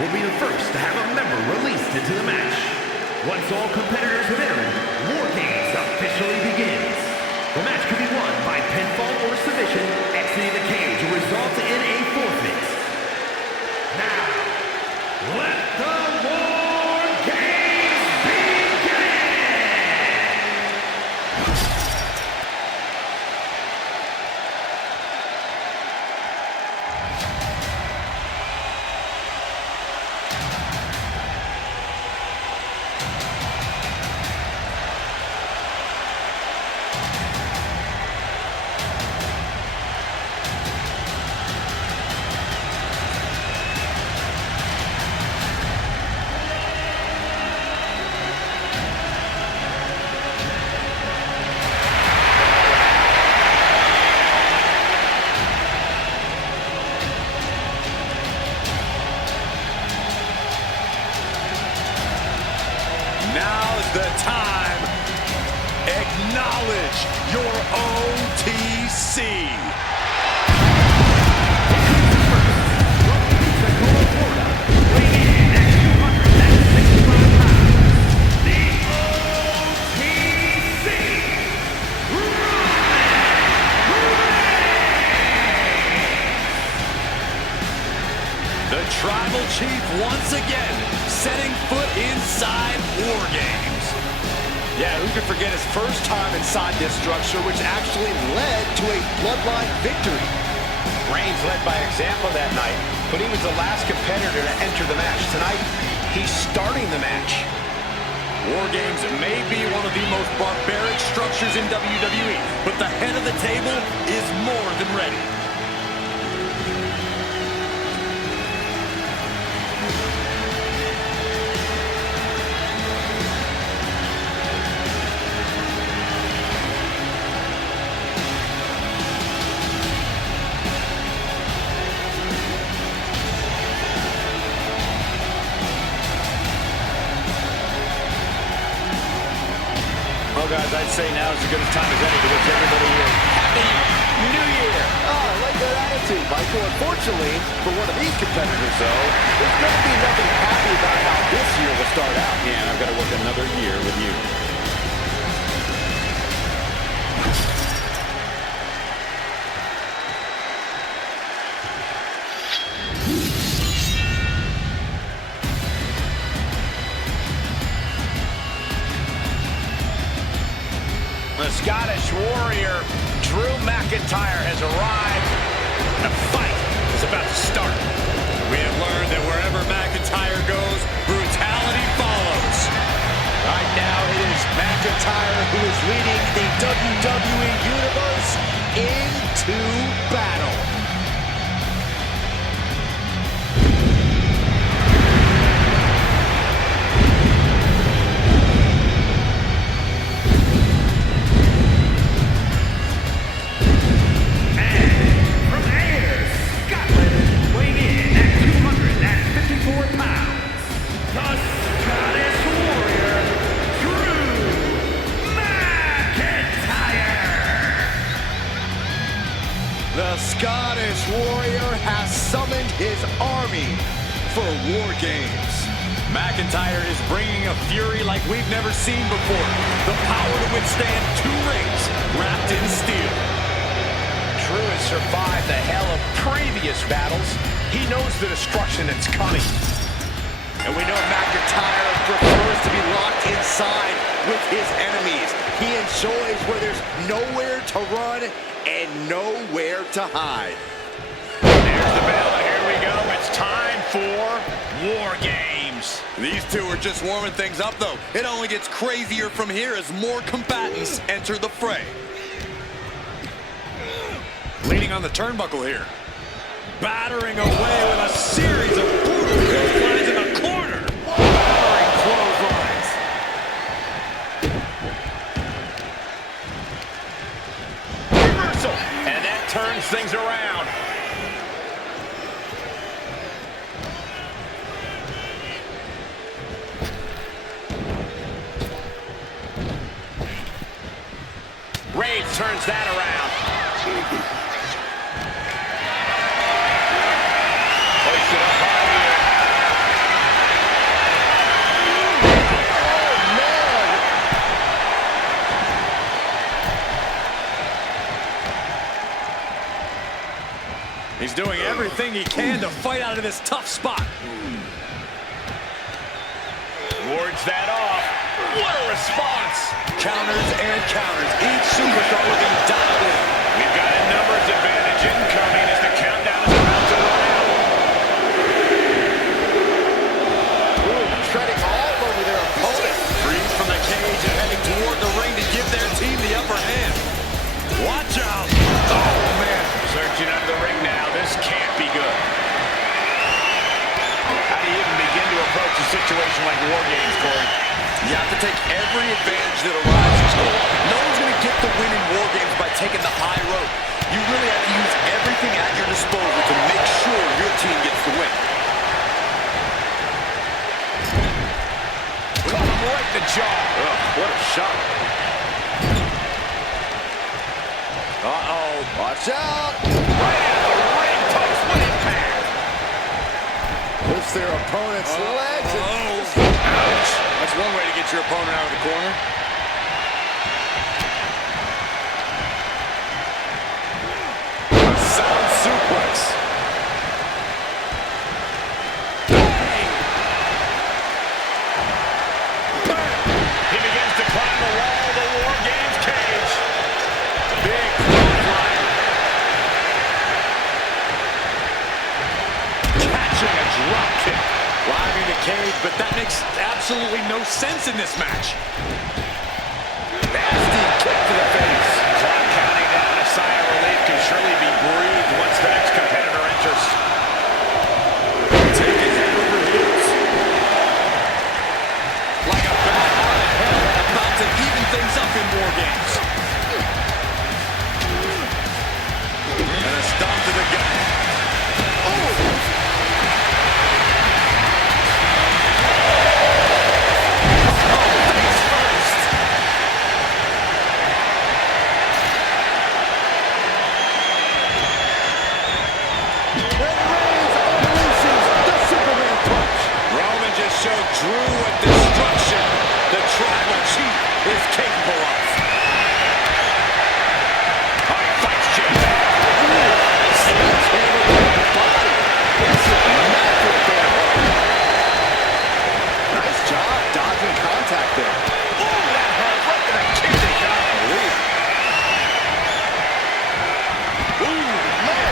will be the first to have a member released into the match. Once all competitors have entered, War Games officially begins. The match can be won by pinfall or submission, exiting the cage will result in a forfeit. Now, let the War Games begin! Now's the time. Acknowledge your OTC. The Tribal Chief once again setting foot inside War Games. Yeah, who could forget his first time inside this structure, which actually led to a bloodline victory. Reigns led by example that night, but he was the last competitor to enter the match. Tonight, he's starting the match. War Games may be one of the most barbaric structures in WWE, but the head of the table is more than ready. Well, guys, I'd say now is as good a time as any to wish everybody a Happy New Year. Oh, I like that attitude, Michael. Unfortunately, for one of these competitors, though, there's going to be nothing happy about how this year will start out. Yeah, and I've got to work another year with you. The Scottish Warrior, Drew McIntyre, has arrived. The fight is about to start. We have learned that wherever McIntyre goes, brutality follows. Right now, it is McIntyre who is leading the WWE Universe into battle. The Scottish Warrior has summoned his army for War Games. McIntyre is bringing a fury like we've never seen before. The power to withstand 2 rings wrapped in steel. Drew has survived the hell of previous battles. He knows the destruction that's coming. And we know McIntyre prefers to be locked inside with his enemies. He enjoys where there's nowhere to run and nowhere to hide. There's the bell, and here we go. It's time for War Games. These two are just warming things up, though. It only gets crazier from here as more combatants enter the fray. Leaning on the turnbuckle here. Battering away with a series of brutal clotheslines in the corner. Battering clotheslines. Reversal, and that turns things around. Reigns turns that around. Hoisted up high here. He's doing everything he can to fight out of this tough spot. Wards that off. What a response. Counters and counters. Each superstar looking dialed in. We've got a numbers advantage incoming as the countdown is about to run out. Ooh, treading all over their opponent. Freed from the cage and heading toward the ring to give their team the upper hand. Watch out. Oh, man. Searching under the ring now. This can't be good. How do you even begin to approach a situation like War Games, Corey? You have to take every advantage that arises. No one's going to get the win in War Games by taking the high road. You really have to use everything at your disposal to make sure your team gets the win. Caught him right in the jaw. Oh, what a shot. Uh-oh. Watch out. Right out of the ring post. What impact. Puts their opponent's legs. Ouch. That's one way to get your opponent out of the corner. A sound suplex. He begins to climb the wall of the War Games cage. Big clothesline. Catching a drop kick. Climbing the cage, but that makes absolutely no sense in this match. Nasty kick to the face. Clock counting down. A sigh of relief can surely be breathed once the next competitor enters. Taking head over heels. Like a bat out of hell, about to even things up in War Games. And a stomp to the gut. Showed Drew what destruction the Tribal Chief is capable of. Fights Jim. Nice job dodging contact there. Ooh, that hurt right to the kidney. Ooh, man.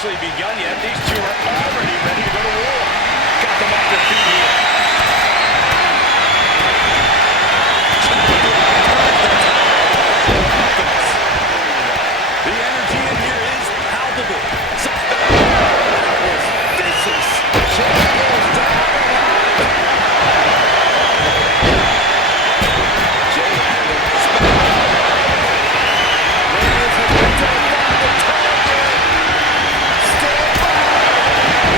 officially begun yet. These two are already ready to go to war. Got them off their feet here. The energy in here is palpable. That was vicious. Jay goes down alive. Jay had it. Ladies and gentlemen, the target. Still alive.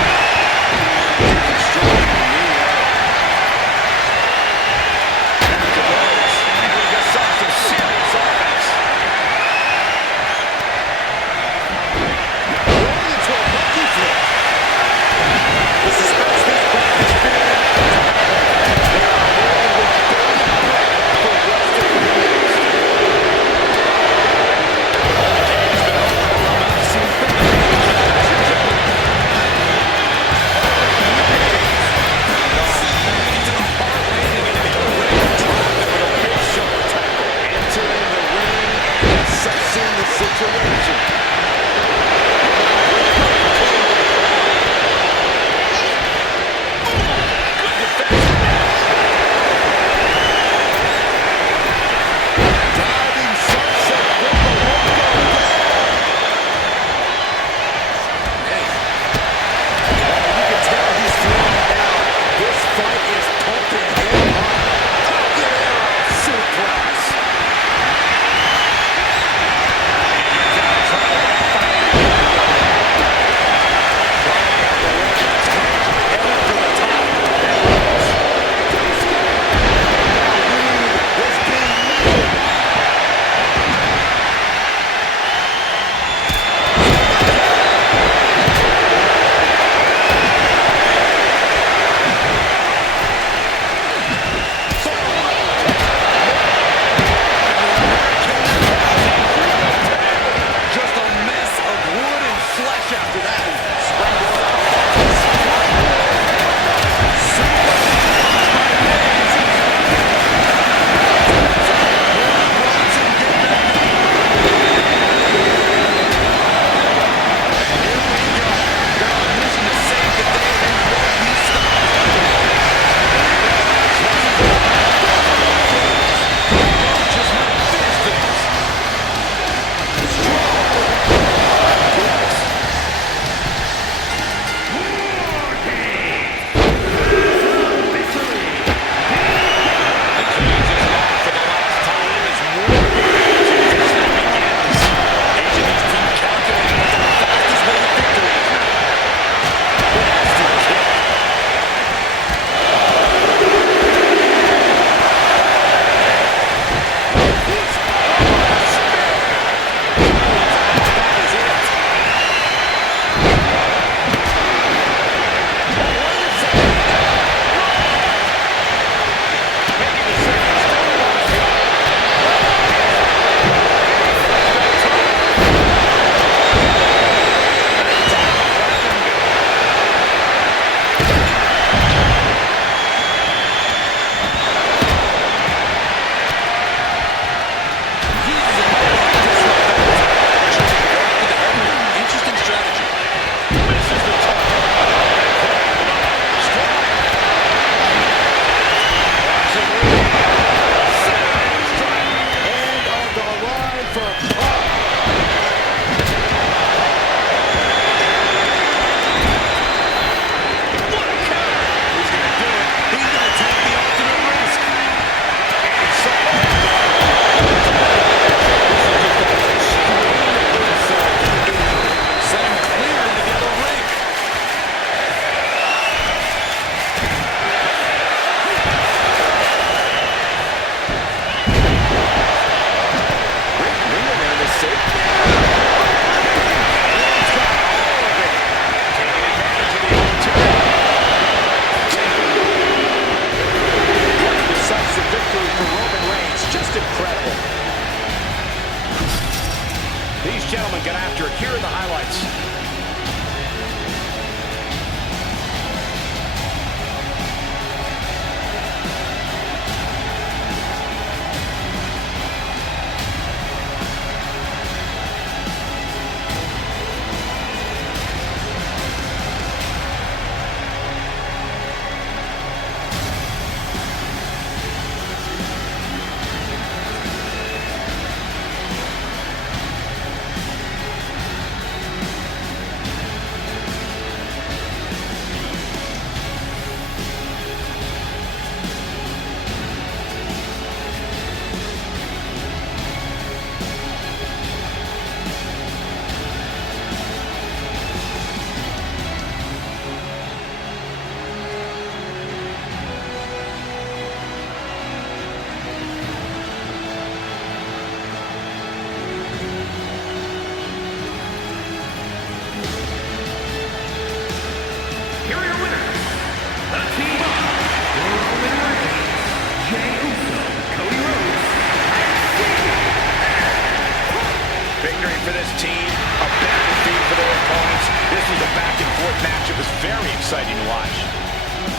for this team, a better defeat for their opponents. This was a back-and-forth match. It was very exciting to watch.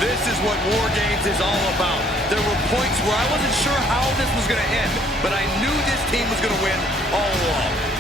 This is what War Games is all about. There were points where I wasn't sure how this was going to end, but I knew this team was going to win all along.